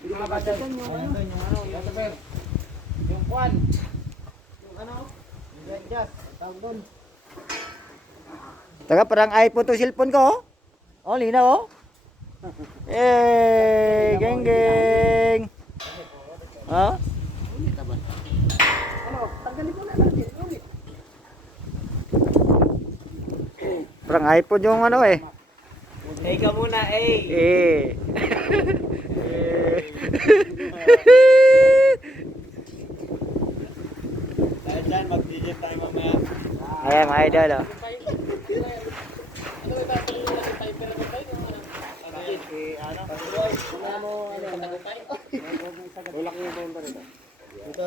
Hindi ba kasi yung yung kwan. Yung ano? Yung just, tawag doon. Taga parang iPhone to cellphone ko. Oh, linaw oh. Geng geng. Oh? Ulit ba? Ano, tanggalin ko na natin. Ulit. Parang iPhone yung ano eh. Ka muna, Dahil dyan, mag-digit tayo mamaya. Ayan mga idol oh. Ito?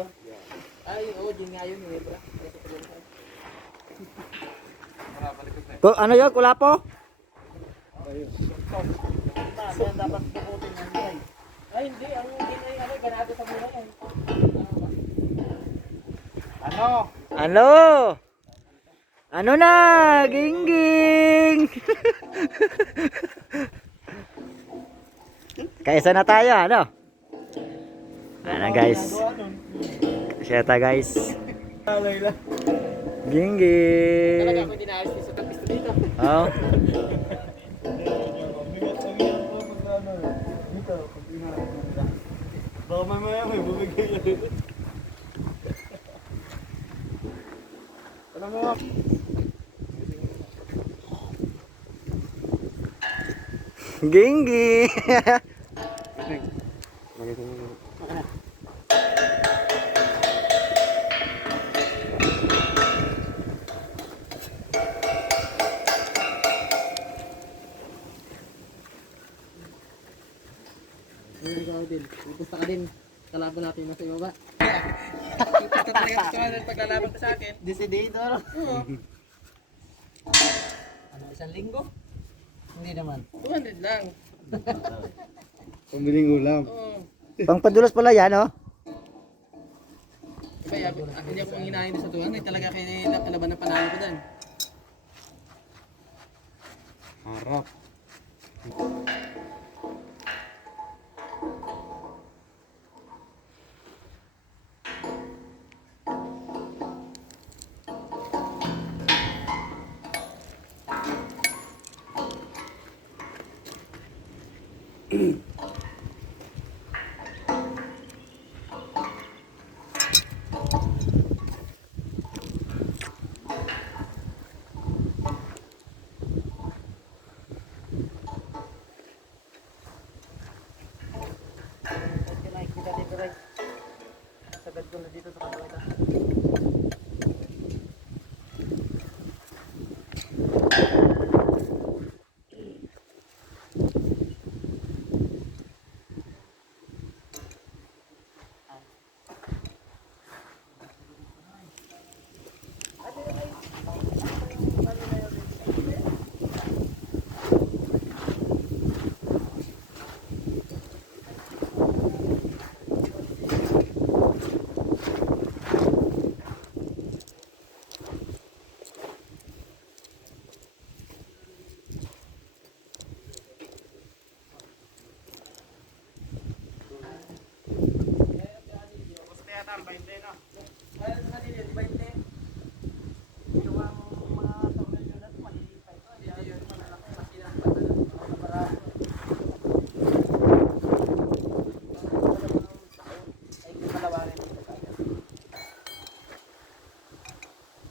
Ay, oo, din nga yun. Ano yun? Kulapo? Dapat puputin ng buhay. Ay, hindi. Ang hindi ano, ganado sa buhay. Ano? Ano? Ano na? Gingging! Kaisa na tayo, ano? Ano guys? Kaisa guys. Gingging! Talaga ako hindi naayos sa pagpisto dito. Oh. Baka mamaya may bumigay yan. Ano mo? Gingging! Ikaw din. Pupusta ka din. Kalaban natin nasa ibaba. Pupusta talaga gusto nga ng paglalaban ka sa akin. Desidedor. Oo. Ano, isang linggo? Hindi naman. 200 lang. Pambiling ulam. Oo. Pangpadulas pala yan, oh. Kaya hindi ako ang hinahin sa 200. Talaga kayo kalaban ng panalo ko dan. Harap. Sagad ko na dito sa kanila.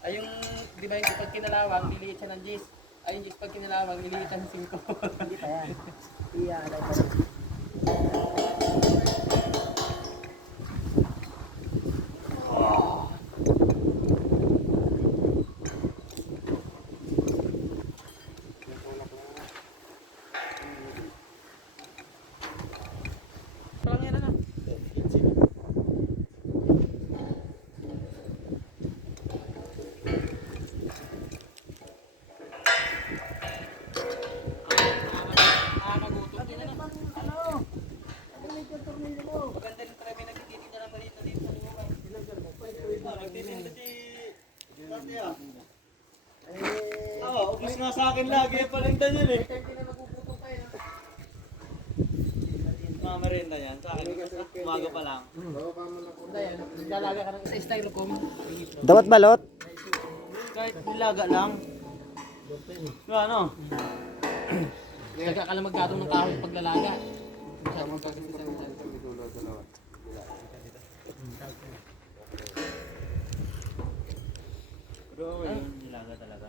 Ay yung, di ba yung pag kinalawang, liliit siya ng G's. Ay yung G's pag kinalawang, liliit siya ng 5. Hindi pa yan. Iaalay pa rin. Parang yan ano. Maganda rin pala may nagtitinda ng maliit na dito sa looban. Nagtitinda si... Dati ah. Oo, ubus nga sa akin lagi. Palinda niyan eh. Hindi na magpuputo pa yun. Mama rin. maganda yan. Sa akin, umaga pa lang. Dahil, nagdalaga ka ng isa styrofoam. Dapat balot? Kahit nilaga lang. So, ano? Daga ka lang maggatong ng kahoy paglalaga. Pero yung nilaga talaga.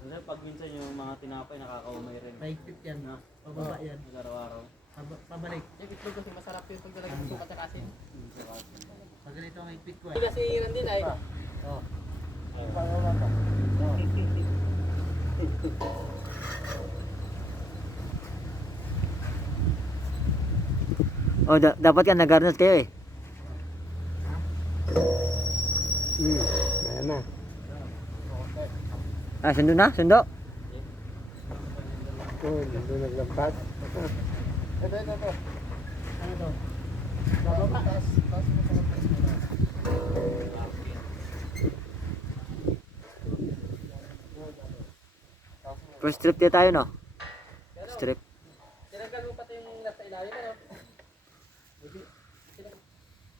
Kasi pag minsan yung mga tinapay nakakaumay rin. Mahigpit yan, no? Pababa yan. Araw-araw. Pabalik. Yung itlog kasi masarap yung pagdalaga ng sukat at asin. Pag ganito ang higpit ko Hindi kasi Randy ay. Oo. Oh, dapat ka nag-garnet kayo eh. Ayan na. Ah, sundo na? Sundo? Doon naglampas. Ito. Ano to? Bababa. Taas mo sa kapres mo na. First strip din tayo, no? Strip. Tinanggal mo pati yung nasa ilalim, ano?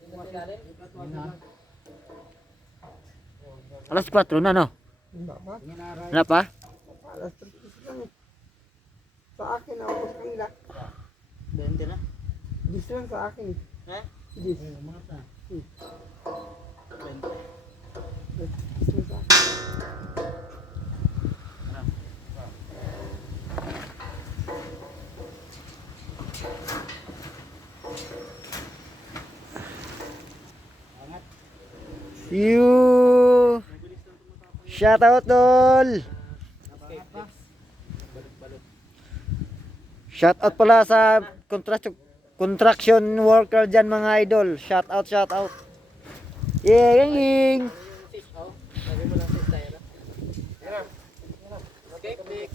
Yung nasa ilalim? Alas 4 na, no? Baka. Wala pa? Alas 3 lang eh. Sa akin, ako sa kanila. 20 na. 10 lang sa akin. Eh? 10. Mga ta. 20. 10 sa akin. You. Shout out, Dol. Shout out pala sa construction worker dyan, mga idol. Shout out, shout out. Yeah, gang. Lagay mo lang sis tayo, no? Okay, click.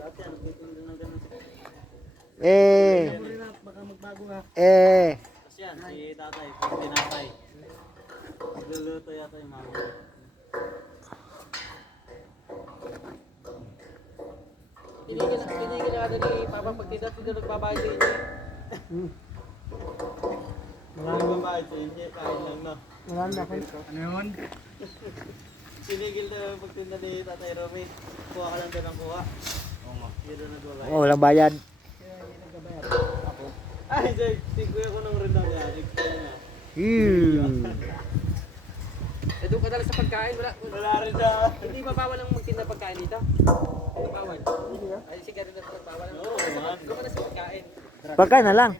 Dati ano, titinda ng ganun. Baka magbago ha. Kasi yan, si tatay, si tinatay. Nagluluto yata yung mama. Pinigil na ka ni Papa pag tidak nagbabayad sa inyo. Wala nang babayad sa inyo, kain lang no. Wala na ako. Ano yun? Sinigil na pagtinda ni Tatay Romy. Kuha ka lang doon ng kuha. Oo nga. Hindi doon nagbabayad. Oh, walang bayad. Ay, si kuya ko nung rin daw niya. Nagkaya niya. Eh, doon ka dala sa pagkain, Wala rin na. hindi ba bawal ang magtinda pagkain dito? Hindi bawal. Ay, sigarin na bawal. Oo, man. Doon ka na sa pagkain. Pagkain na lang.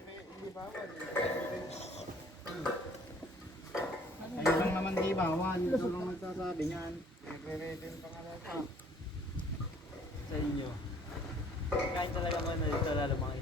Ay, lang naman di bawal. Ito lang nagsasabi niyan. Sa inyo. Kain talaga man na dito lalo mga